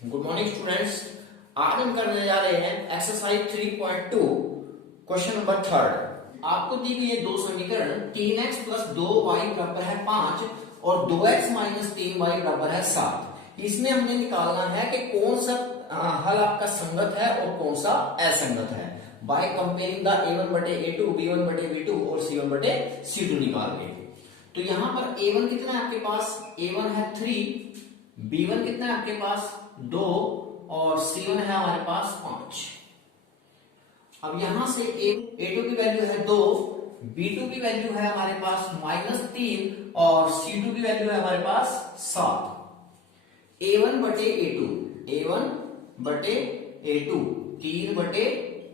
Good morning students. आज हम करने जा रहे हैं एक्सरसाइज 3.2 क्वेश्चन नंबर 3। आपको दी गई है दो समीकरण 3x प्लस 2y बराबर है 5 और 2x माइनस 3y बराबर है 7। इसमें हमने निकालना है कि कौन सा हल आपका संगत है और कौन सा असंगत है बाय कंपेयरिंग द a1 बटे a2 b1 बटे b2 और c1 बटे c2 निकाल के। तो यहाँ पर a1 कितना है आपके पास, a1 है 3, b1 कितना है आपके पास 2 और c1 है हमारे पास 5। अब यहां से a2 की वैल्यू है 2, b2 की वैल्यू है हमारे पास -3 और c2 की वैल्यू है हमारे पास 7। a1 बटे a2 3 बटे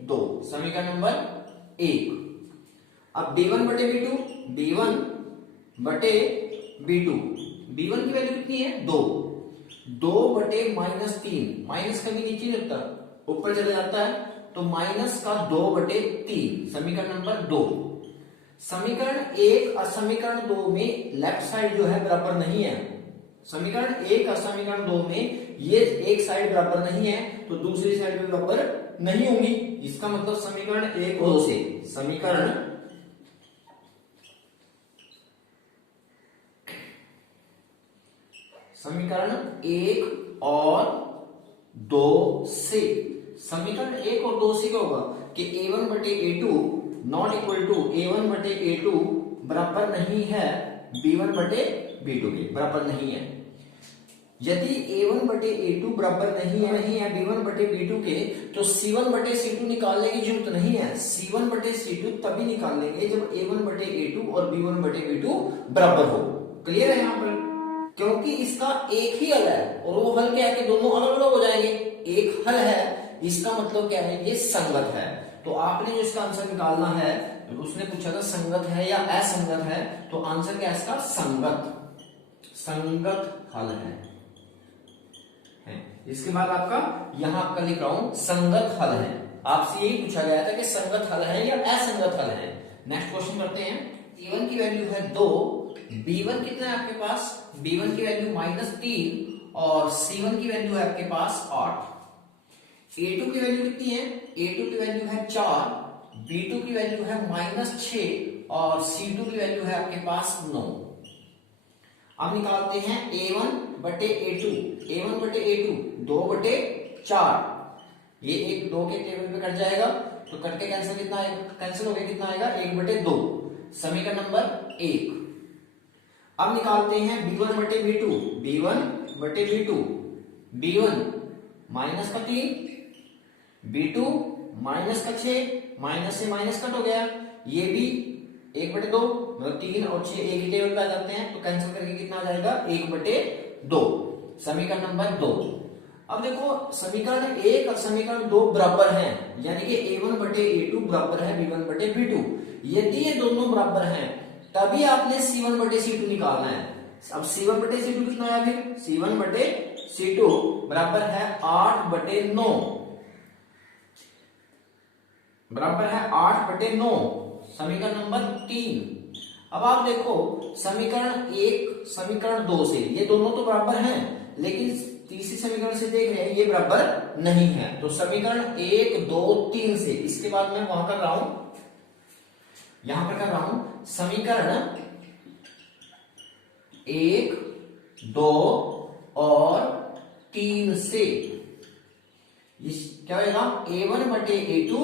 2 समीकरण नंबर 1। अब b1 बटे b1 बटे b2, b1 की वैल्यू कितनी है 2 बटे -3, माइनस कभी नीचे नहीं होता ऊपर चले जाता है, तो माइनस का 2 बटे 3 समीकरण नंबर 2। समीकरण 1 और समीकरण 2 में लेफ्ट साइड जो है बराबर नहीं है। समीकरण 1 और समीकरण 2 में ये एक साइड बराबर नहीं है तो दूसरी साइड भी बराबर नहीं होंगी। इसका मतलब समीकरण 1 और 2 से समीकरण 1 और 2 से समीकरण 1 और 2 से क्या होगा कि a1 बटे a2 not equal to a1 बटे a2 बराबर नहीं है b1 बटे b2 के बराबर नहीं है। यदि a1 बटे a2 बराबर नहीं है b1 बटे b2 के, तो c1 बटे c2 निकालने की जरूरत नहीं है। c1 बटे c2 तभी निकाल लेंगे जब a1 बटे a2 और b1 बटे b2 बराबर हो। क्लियर है यहाँ पर, क्योंकि इसका एक ही हल है और वो हल क्या है कि दोनों अलग अलग हो जाएंगे। एक हल है, इसका मतलब क्या है, ये संगत है। तो आपने जो इसका आंसर निकालना है, उसने पूछा था संगत है या असंगत है, तो आंसर क्या है इसका, संगत हल है। इसके बाद आपका यहां आपका लिख रहा हूं संगत हल है। आपसे यही पूछा गया था कि संगत हल है या असंगत हल है। नेक्स्ट क्वेश्चन करते हैं। a1 की वैल्यू है 2, b1 कितना है आपके पास, b1 की वैल्यू -3 और c1 की वैल्यू है आपके पास 8। a2 की वैल्यू कितनी है, a2 की वैल्यू है 4, b2 की वैल्यू है -6 और c2 की वैल्यू है आपके पास 9। अब निकालते हैं a1 बटे a2 2 बटे 4, ये एक 2 के टेबल पे कट जाएगा तो कट के कैंसिल हो गया, कितना आएगा 1 बटे 2 समीकरण नंबर 1। अब निकालते हैं b1 बटे b2, b1 माइनस का 3, b2 माइनस का 6, माइनस से माइनस कट हो गया, ये भी 1 बटे 2 मतलब 3 और 6 एक ही टेबल पे आ जाते हैं तो कैंसिल करके कितना आ जाएगा 1 बटे 2 समीकरण नंबर 2। अब देखो समीकरण 1 और समीकरण 2 बराबर हैं, यानी कि a1 बटे a2 बराबर है b1 बटे b2। यदि ये दोनों बराबर हैं तभी आपने c1 बटे c2 निकालना है। अब c1 बटे c2 कितना आया, फिर c1 बटे c2 बराबर है 8 बटे 9, बराबर है 8 बटे 9 समीकरण नंबर 3। अब आप देखो समीकरण 1 समीकरण 2 से ये दोनों तो बराबर हैं, लेकिन तीसरी समीकरण से देख रहे हैं ये बराबर नहीं है। तो समीकरण 1 2 3 से, इसके बाद मैं वहां कर रहा हूं, यहां पर कर रहा हूं समीकरण 1 2 और 3 से क्या होगा, a1 बटे a2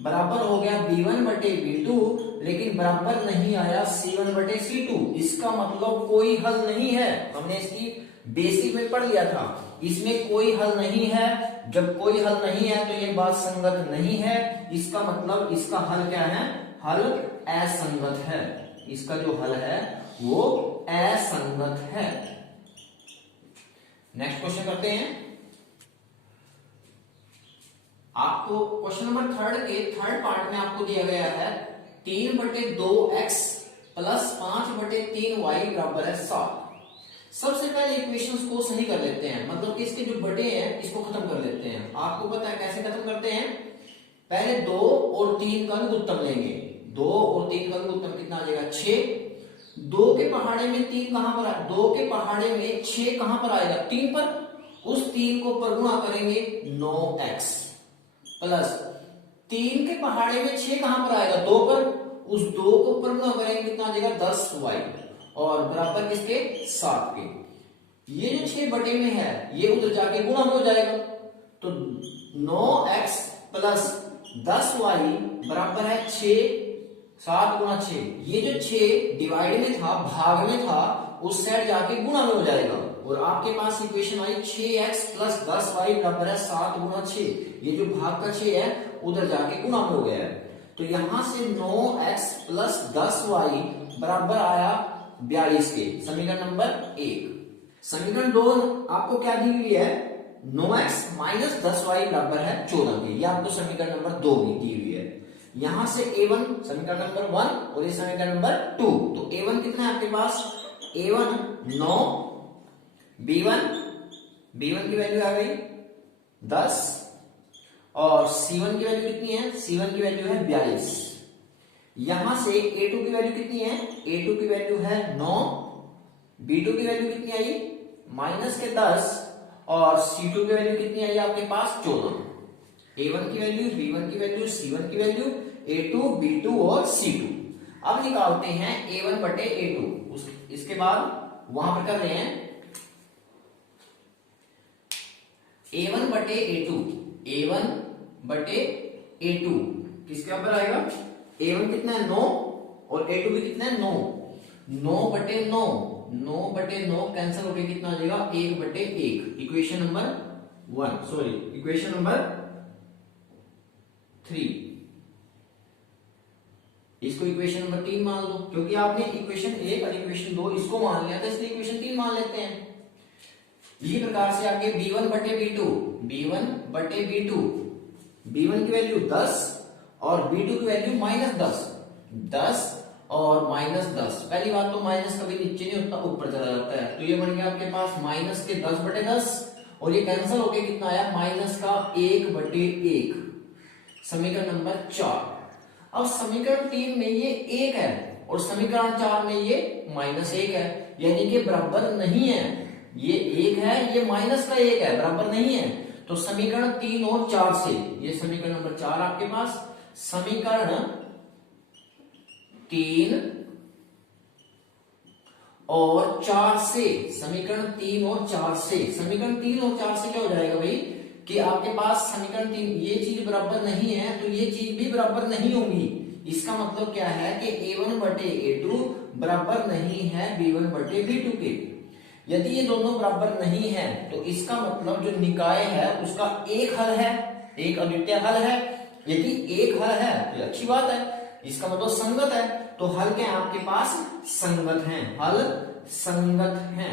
बराबर हो गया b1 बटे b2, लेकिन बराबर नहीं आया c1 बटे c2। इसका मतलब कोई हल नहीं है। हमने इसकी बेसिक में पढ़ लिया था, इसमें कोई हल नहीं है। जब कोई हल नहीं है तो ये बात संगत नहीं है। इसका मतलब इसका हल क्या है, हल असंगत है। इसका जो हल है वो असंगत है। नेक्स्ट क्वेश्चन करते हैं। आपको क्वेश्चन नंबर 3 के थर्ड पार्ट में आपको दिया गया है 3 बटे 2x प्लस 5 बटे 3y बराबर है 7। सबसे पहले इक्वेशंस को सही कर लेते हैं, मतलब कि इसके जो बटे हैं इसको खत्म कर लेते हैं। आपको पता है कैसे खत्म करते हैं, पहले 2 और 3 का लघुत्तम लेंगे। 2 और 3 का लघुत्तम कितना आ जाएगा 6। 2 के पहाड़े में 3 कहां पर आए, 2 के पहाड़े में 6 कहां पर आएगा 3 पर। उस 3 को पर गुणा करेंगे 9x प्लस 3 के पहाड़े में 6 कहां पर आएगा 2 पर, उस 2 को पर गुणा करेंगे कितना आ जाएगा 10y और बराबर किसके 7 के। ये जो 6 बटे में है ये उधर जाके गुणा में हो जाएगा, तो 9x प्लस 10y बराबर है 6, 7 गुणा 6। ये जो 6 डिवाइड में था, भाग में था, उस साइड जाके गुणा में हो जाएगा और आपके पास इक्वेशन आई 6x प्लस 10y बराबर है 7 गुणा 6। ये जो भाग का 6 है उधर जाके गुणा में हो गया है, तो यहां से 9x प्लस 10y बराबर आया 42 के, समीकरण नंबर 1। समीकरण 2 आपको क्या दी हुई है 9x माइनस 10y बराबर है 14 के, ये आपको समीकरण नंबर 2 दी हुई है। यहां से a1 समीकरण नंबर 1 और ये समीकरण नंबर 2, तो a1 कितना है आपके पास a1 9, b1 की वैल्यू आ गई 10 और c1 की वैल्यू कितनी है, c1 की वैल्यू है 42। यहां से a2 की वैल्यू कितनी है, a2 की वैल्यू है 9, b2 की वैल्यू कितनी आई माइनस के 10 और c2 की वैल्यू कितनी आई आपके पास 14। a1 की वैल्यू, b1 की वैल्यू, c1 की वैल्यू, a2, b2 और c2। अब निकालते हैं a1 बटे a2, इसके बाद वहां पर कर रहे हैं a1 बटे a2, a1 बटे a2 किसके ऊपर आएगा, a1 कितना है 9 और a2 भी कितना है 9, 9 बटे 9, 9 बटे 9 कैंसिल होके कितना आ जाएगा 1 बटे 1, equation number 1, sorry equation number 3। इसको इक्वेशन नंबर 3 मान लो, क्योंकि आपने इक्वेशन 1 और इक्वेशन 2 इसको मान लिया था, इसलिए इक्वेशन 3 मान लेते हैं। इसी प्रकार से आगे b1 बटे b2, b1 बटे b2, b1 की वैल्यू 10 और b2 की वैल्यू माइनस 10, 10 और माइनस 10। पहली बात तो माइनस कभी नीचे नहीं होता, ऊपर चला जाता है, तो ये बन गया आपके पास माइनस के 10 बटे 10 और ये कैंसिल होके कितना आया माइनस का 1 बटे 1, समीकरण नंबर 4। अब समीकरण 3 में ये 1 है और समीकरण 4 में ये माइनस 1 है, यानी कि बराबर नहीं है, ये 1 है ये माइनस का 1 है, बराबर नहीं है। तो समीकरण 3 और 4 से, ये समीकरण नंबर 4 आपके पास, समीकरण 3 और 4 से, समीकरण 3 और 4 से, समीकरण 3 और 4 से क्या हो जाएगा भाई कि आपके पास समीकरण 3 ये चीज बराबर नहीं है तो ये चीज भी बराबर नहीं होगी। इसका मतलब क्या है कि a1 बटे a2 बराबर नहीं है b1 बटे b2 के। यदि ये दोनों बराबर नहीं है तो इसका मतलब जो निकाय है उसका एक हल है, एक अद्वितीय हल है। यदि एक हल है तो अच्छी बात है, इसका मतलब संगत है, तो हल क्या है आपके पास संगत है, हल संगत है।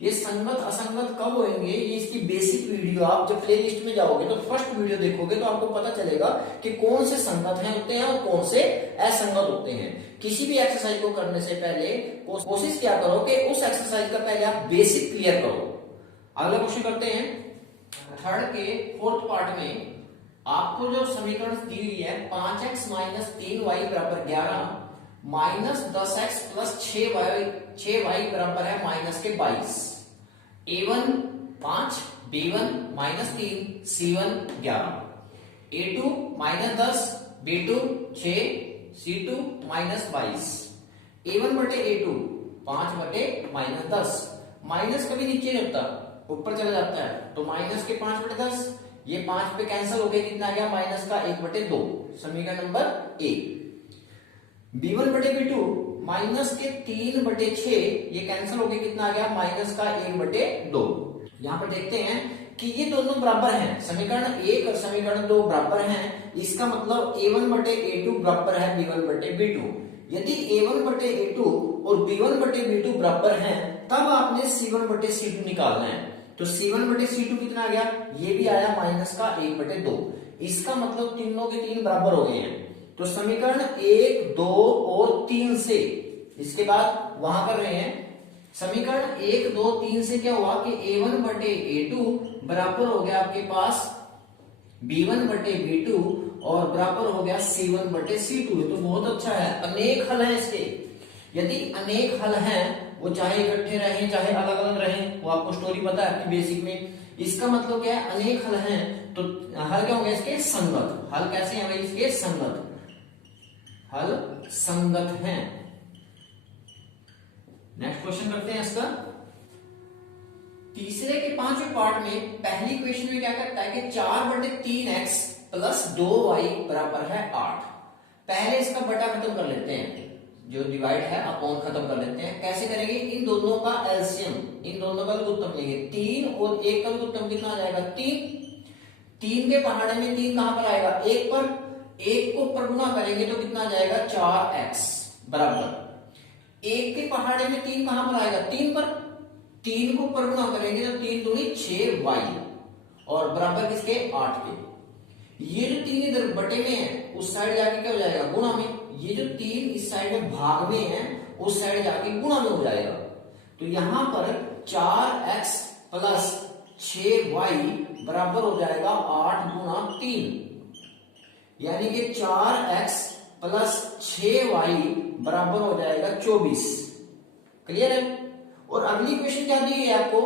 ये संगत असंगत कब होंगे, ये इसकी बेसिक वीडियो आप जब प्ले लिस्ट में जाओगे तो फर्स्ट वीडियो देखोगे तो आपको पता चलेगा कि कौन से संगत हैं होते हैं और कौन से असंगत होते हैं। किसी भी एक्सरसाइज को करने से पहले कोशिश क्या करो कि उस एक्सरसाइज का पहले आप बेसिक क्लियर करो। अगला क्वेश्चन करते हैं, थर्ड के फोर्थ पार्ट में आपको जो समीकरण दी हुई है 5x माइनस 3y बराबर 11 माइनस 10x प्लस 6y बराबर है माइनस के 22। a1 5, b1 minus 3, c1 11, a2 minus 10, b2 6, c2 minus 22। a1 बटे a2 5 बटे माइनस 10, माइनस कभी नीचे नहीं होता ऊपर चला जाता है, तो माइनस के 5 बटे 10, ये 5 पे कैंसिल हो गया, कितना आ गया माइनस का 1 बटे 2, समीकरण नंबर 1। b1 बटे b2 माइनस के 3 बटे 6, ये कैंसिल हो गया, कितना आ गया माइनस का 1 बटे 2। यहां पर देखते हैं कि ये दोनों बराबर हैं, समीकरण 1 और समीकरण 2 बराबर हैं, इसका मतलब a1 बटे a2 बराबर है b1 बटे b2। यदि a1 बटे a2 और b1 बटे b2 बराबर हैं तब आपने c1 बटे c2 निकालना है। तो c1 बटे c2 कितना आ गया, ये भी आया माइनस का 1 बटे 2। इसका मतलब तीनों के तीन बराबर हो गए हैं। तो समीकरण 1, 2 और 3 से, इसके बाद वहां कर रहे हैं समीकरण 1, 2, 3 से क्या हुआ कि a1 बटे a2 बराबर हो गया आपके पास b1 बटे b2 और बराबर हो गया c1 बटे c2। तो बहुत अच्छा है, अनेक हल है इसके। यदि अनेक हल हैं वो चाहे इकट्ठे रहें चाहे अलग अलग रहें, वो आपको स्टोरी पता है आपकी बेसिक में। इसका मतलब क्या है, अनेक हल हैं तो हल क्या होंगे इसके, संगत। हल कैसे हैं भाई इसके, संगत, हल संगत हैं। नेक्स्ट क्वेश्चन करते हैं इसका। तीसरे के पांचवें पार्ट में पहली क्वेश्चन में क्या करता है कि 4/3x प्लस 2y बराबर है 8। पहले इसका बटा खत्म कर लेते हैं, जो डिवाइड है अपॉन खत्म कर लेते हैं। कैसे करेंगे, इन दोनों का एलसीएम, इन दोनों का लघुत्तम लेंगे। 3 और 1 का लघुत्तम कितना आ जाएगा, 3। 3 के पहाड़े में 3 कहां पर आएगा, 1 पर। 1 को परगुना करेंगे तो कितना आ जाएगा, 4x बराबर 1 के पहाड़े में 3 कहां पर आएगा, 3 पर। 3 को परगुना करेंगे तो 3 दूनी 6y और बराबर किसके, 8 के। ये जो 3 इधर बटे में है उस साइड जाके क्या हो जाएगा, गुणा में। ये जो 3 इस साइड में भाग में है उस साइड जाके गुणा में हो जाएगा। तो यहां पर 4x प्लस 6y बराबर हो जाएगा 8 गुना 3, यानी कि 4x प्लस 6y बराबर हो जाएगा 24। क्लियर है। और अगली क्वेश्चन क्या दी है आपको,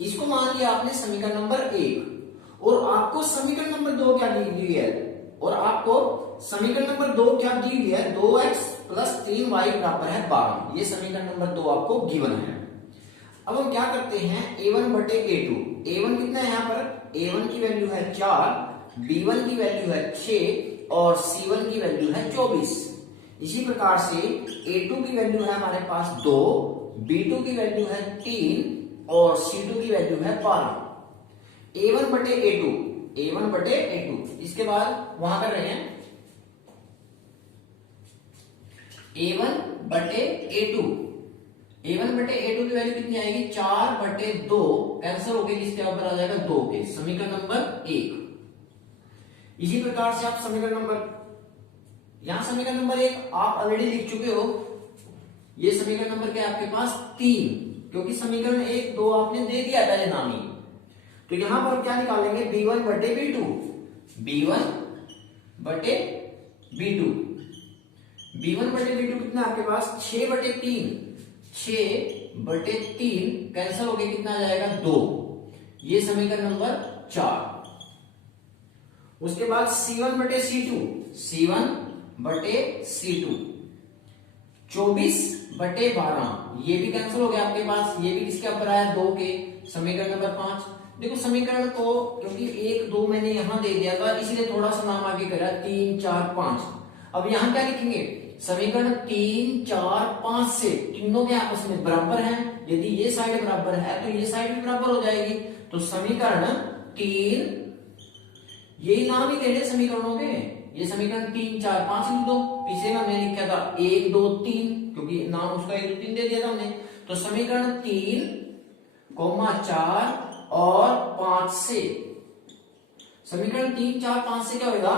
इसको मान लिया आपने समीकरण नंबर 1 और आपको समीकरण नंबर 2 क्या दी हुई है, और आपको समीकरण नंबर 2 क्या दी हुई है, 2x प्लस 3y बराबर है 12। ये समीकरण नंबर 2 आपको गिवन है। अब हम क्या करते हैं, a1 बटे a2। a1 कितना है यहाँ पर, a1 की वैल्यू है 4, b1 की वैल्यू है 6 और c1 की वैल्यू है 24। इसी प्रकार से a2 की वैल्यू है हमारे पास 2, b2 की वैल्यू है 3 और C2 की वैल्यू है 12। A1 बटे A2, A1 बटे A2। इसके बाद वहां कर रहे हैं A1 बटे A2। A1 बटे A2 की वैल्यू कितनी आएगी, 4/2 कैंसिल होकर किसके ऊपर आ जाएगा, 2 के। समीकरण नंबर 1। इसी प्रकार से आप समीकरण नंबर, यहां समीकरण नंबर 1 आप ऑलरेडी लिख चुके हो। ये समीकरण नंबर क्या है आपके पास, 3, क्योंकि समीकरण 1 2 आपने दे दिया पहले नाम ही। तो यहां पर क्या निकालेंगे, b1 बटे b2, b1 बटे b2। b1 बटे b2 कितना आपके पास, 6/3, 6/3 कैंसिल होके कितना आ जाएगा, 2। ये समीकरण नंबर 4। उसके बाद c1 बटे c2, c1 बटे c2, 24/12 ये भी कैंसिल हो गया आपके पास। ये भी किसके ऊपर आया, 2 के। समीकरण नंबर 5। देखो समीकरण को क्योंकि 1 2 मैंने यहां दे दिया था इसलिए थोड़ा सा नाम आगे करा, 3 4 5। अब यहां क्या लिखेंगे, समीकरण 3 4 5 से तीनों के आपस में बराबर हैं। यदि ये साइड बराबर है तो ये साइड भी बराबर हो जाएगी। तो समीकरण 3, यही नाम ही दे रहे समीकरणों के। ये समीकरण 3 4 5 लिख दो। पिछले में हमने लिखा था 1 2 3, क्योंकि नाम उसका 1 2 3 दे दिया था हमने। तो समीकरण 3, 4 और 5 से, समीकरण 3 4 5 से क्या होगा,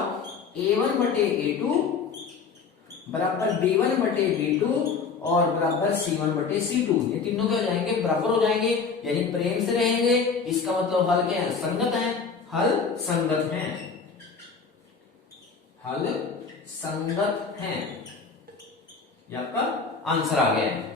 a1 बटे a2 बराबर b1 बटे b2 और बराबर c1 बटे c2। ये तीनों क्या हो जाएंगे, बराबर हो जाएंगे, यानी प्रेम से रहेंगे। इसका मतलब हल क्या है, संगत है। हल संगत है, हल संगत है। ये आपका आंसर आ गया है।